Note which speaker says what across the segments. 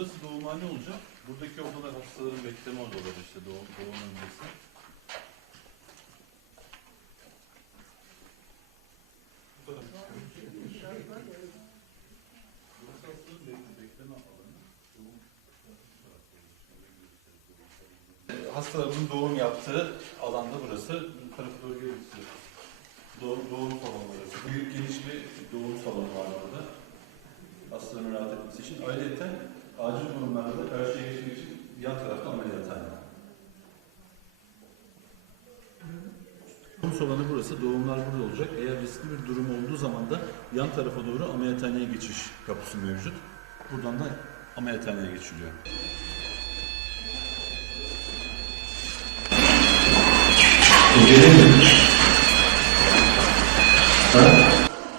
Speaker 1: burası doğumhane olacak. Buradaki odalar hastaların bekleme odaları işte doğum, doğum öncesi. Burası hastaların. Doğum yaptığı alanda burası. Bu tarafa doğru gelirse. Doğum, doğum salonları. Büyük geniş bir doğum salonu var orada. Hastaların rahat etmesi için. Ayrıca acil durumlarda da karşıya geçmek için yan tarafta ameliyathane. Doğum salonu burası, doğumlar burada olacak. Eğer riskli bir durum olduğu zaman da yan tarafa doğru ameliyathaneye geçiş kapısı mevcut. Buradan da ameliyathaneye geçiliyor.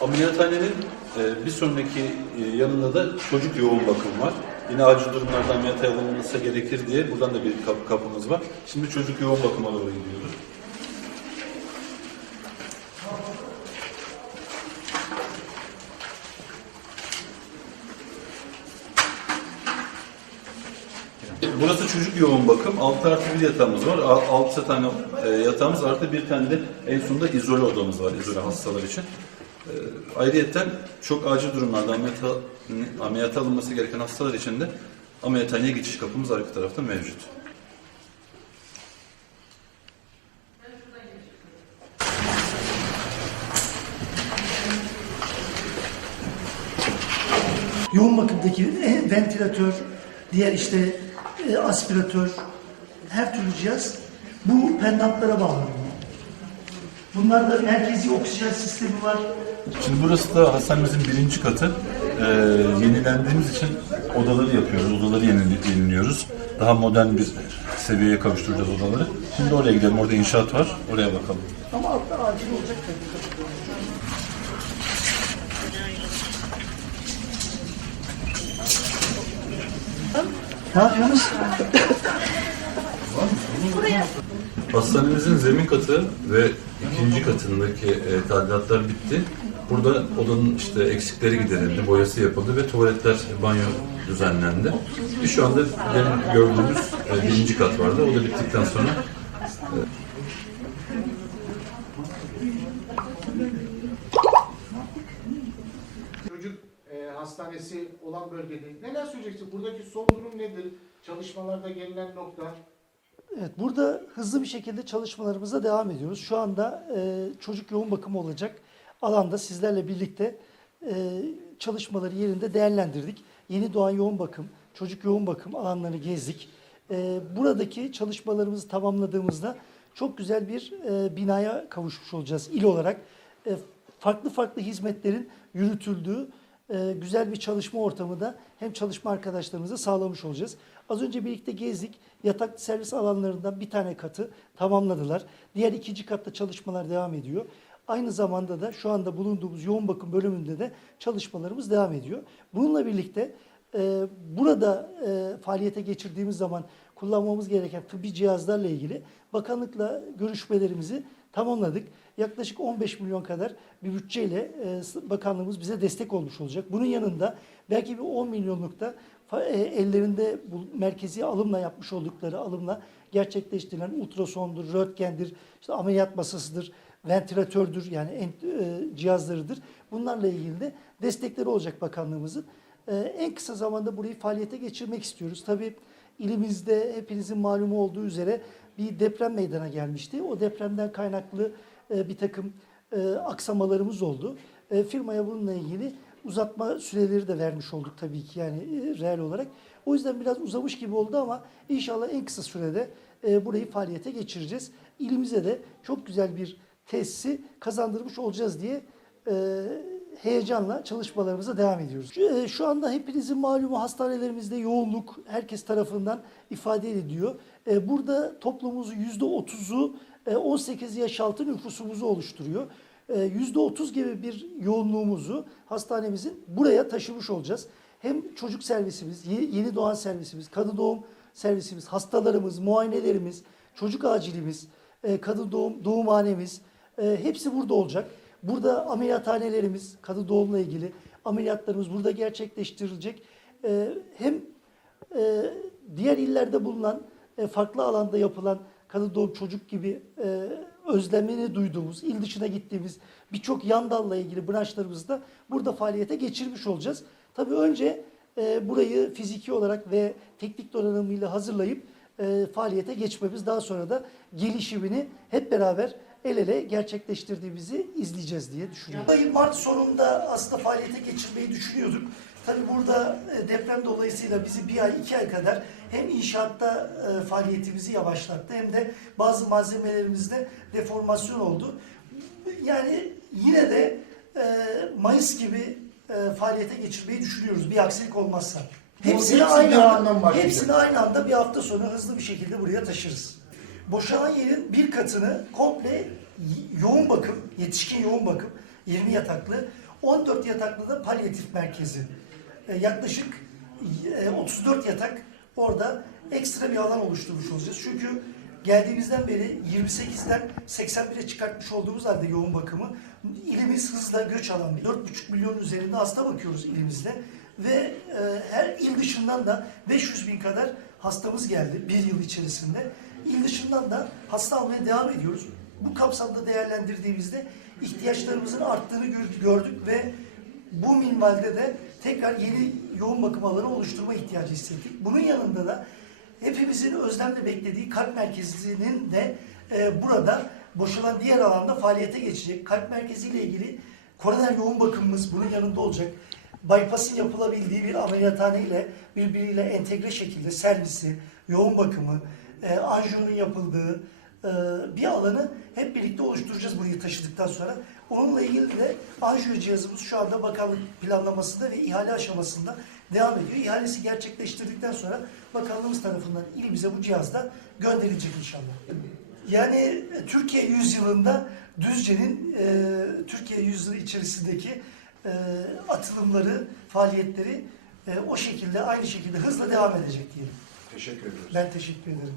Speaker 1: Ameliyathanenin e, bir sonraki e, yanında da çocuk yoğun bakım var. Yine acil durumlarda ameliyata alınması gerekir diye buradan da bir kap- kapımız var. Şimdi çocuk yoğun bakıma doğru gidiyoruz. Burası çocuk yoğun bakım. 6 artı bir yatağımız var. 6 tane e, yatağımız artı bir tane de en sonunda izole odamız var izole hastalar için. E, ayrıyeten çok acil durumlarda ameliyata, ameliyata alınması gereken hastalar için de ameliyathaneye geçiş kapımız arka tarafta mevcut.
Speaker 2: yoğun bakımdaki ventilatör, diğer işte e, aspiratör, her türlü cihaz bu pendantlara bağlanıyor. Bunlarda merkezi oksijen sistemi var.
Speaker 1: Şimdi burası da hastanemizin birinci katı. Ee, yenilendiğimiz için odaları yapıyoruz, odaları yenili- yeniliyoruz. Daha modern bir seviyeye kavuşturacağız odaları. Şimdi oraya gidelim, orada inşaat var, oraya bakalım. Ama altta acil olacak tabii. Ne yapıyorsunuz? Hastanemizin zemin katı ve ikinci katındaki e, tadilatlar bitti. Burada odanın işte eksikleri giderildi, boyası yapıldı ve tuvaletler, banyo düzenlendi. E, Şu anda benim gördüğümüz e, birinci kat vardı. O da bittikten sonra
Speaker 3: çocuk e, hastanesi olan bölgede neler söyleyeceksin? Buradaki son durum nedir? Çalışmalarda gelinen nokta.
Speaker 4: Evet, burada hızlı bir şekilde çalışmalarımıza devam ediyoruz. Şu anda e, çocuk yoğun bakımı olacak alanda sizlerle birlikte e, çalışmaları yerinde değerlendirdik. Yeni doğan yoğun bakım, çocuk yoğun bakım alanlarını gezdik. E, buradaki çalışmalarımızı tamamladığımızda çok güzel bir e, binaya kavuşmuş olacağız il olarak. E, farklı farklı hizmetlerin yürütüldüğü e, güzel bir çalışma ortamı da hem çalışma arkadaşlarımıza sağlamış olacağız. Az önce birlikte gezdik. Yatak servis alanlarından bir tane katı tamamladılar. Diğer ikinci katta çalışmalar devam ediyor. Aynı zamanda da şu anda bulunduğumuz yoğun bakım bölümünde de çalışmalarımız devam ediyor. Bununla birlikte e, burada e, faaliyete geçirdiğimiz zaman kullanmamız gereken tıbbi cihazlarla ilgili bakanlıkla görüşmelerimizi tamamladık. Yaklaşık 15 milyon kadar bir bütçeyle e, bakanlığımız bize destek olmuş olacak. Bunun yanında belki bir 10 milyonlukta ellerinde bu merkezi alımla yapmış oldukları alımla gerçekleştirilen ultrasondur, röntgendir, işte ameliyat masasıdır, ventilatördür yani en, e, cihazlarıdır. Bunlarla ilgili de destekleri olacak bakanlığımızın. E, en kısa zamanda burayı faaliyete geçirmek istiyoruz. Tabii ilimizde hepinizin malumu olduğu üzere bir deprem meydana gelmişti. O depremden kaynaklı e, bir takım e, aksamalarımız oldu. E, firmaya bununla ilgili uzatma süreleri de vermiş olduk tabii ki yani e, reel olarak. O yüzden biraz uzamış gibi oldu ama inşallah en kısa sürede e, burayı faaliyete geçireceğiz. İlimize de çok güzel bir tesisi kazandırmış olacağız diye e, heyecanla çalışmalarımıza devam ediyoruz. Şu, anda hepinizin malumu hastanelerimizde yoğunluk herkes tarafından ifade ediliyor. Burada toplumumuzun %30'u e, 18 yaş altı nüfusumuzu oluşturuyor. E, %30 gibi bir yoğunluğumuzu hastanemizin buraya taşımış olacağız. Hem çocuk servisimiz, ye- yeni doğan servisimiz, kadın doğum servisimiz, hastalarımız, muayenelerimiz, çocuk acilimiz, e, kadın doğum doğumhanemiz e, hepsi burada olacak. Burada ameliyathanelerimiz, kadın doğumla ilgili ameliyatlarımız burada gerçekleştirilecek. E, hem diğer illerde bulunan farklı alanda yapılan kadın doğum çocuk gibi özlemini duyduğumuz, il dışına gittiğimiz birçok yan dalla ilgili branşlarımızı da burada faaliyete geçirmiş olacağız. Tabii önce e, burayı fiziki olarak ve teknik donanımıyla hazırlayıp e, faaliyete geçmemiz daha sonra da gelişimini hep beraber el ele gerçekleştirdiğimizi izleyeceğiz diye düşünüyorum.
Speaker 2: Mart sonunda aslında faaliyete geçirmeyi düşünüyorduk. Tabii burada e, deprem dolayısıyla bizi bir ay, iki ay kadar hem inşaatta e, faaliyetimizi yavaşlattı hem de bazı malzemelerimizde deformasyon oldu. Yani yine de e, Mayıs gibi faaliyete geçirmeyi düşünüyoruz bir aksilik olmazsa. Hepsini hepsi aynı anda, hepsini aynı anda bir hafta sonra hızlı bir şekilde buraya taşırız. Boşalan yerin bir katını komple yoğun bakım, yetişkin yoğun bakım, 20 yataklı, 14 yataklı da palyatif merkezi. E, yaklaşık e, 34 yatak orada ekstra bir alan oluşturmuş olacağız. Çünkü geldiğimizden beri 28'den 81'e çıkartmış olduğumuz halde yoğun bakımı ilimiz hızla göç alan bir 4,5 milyon üzerinde hasta bakıyoruz ilimizde ve e, her il dışından da 500 bin kadar hastamız geldi bir yıl içerisinde. İl dışından da hasta almaya devam ediyoruz. Bu kapsamda değerlendirdiğimizde ihtiyaçlarımızın arttığını gör- gördük ve bu minvalde de tekrar yeni yoğun bakım alanı oluşturma ihtiyacı hissettik. Bunun yanında da hepimizin özlemle beklediği kalp merkezinin de e, burada boşalan diğer alanda faaliyete geçecek. Kalp merkezi ile ilgili koroner yoğun bakımımız bunun yanında olacak. Bypass'ın yapılabildiği bir ameliyathane ile birbiriyle entegre şekilde servisi, yoğun bakımı, e, anjiyonun yapıldığı bir alanı hep birlikte oluşturacağız burayı taşıdıktan sonra. Onunla ilgili de anjiyo cihazımız şu anda bakanlık planlamasında ve ihale aşamasında devam ediyor. İhalesi gerçekleştirdikten sonra bakanlığımız tarafından ilimize bu cihaz da gönderilecek inşallah. Yani Türkiye yüzyılında Düzce'nin e, Türkiye yüzyılı içerisindeki e, atılımları, faaliyetleri e, o şekilde aynı şekilde hızla devam edecek diyelim. Teşekkür ediyoruz. Ben teşekkür ederim.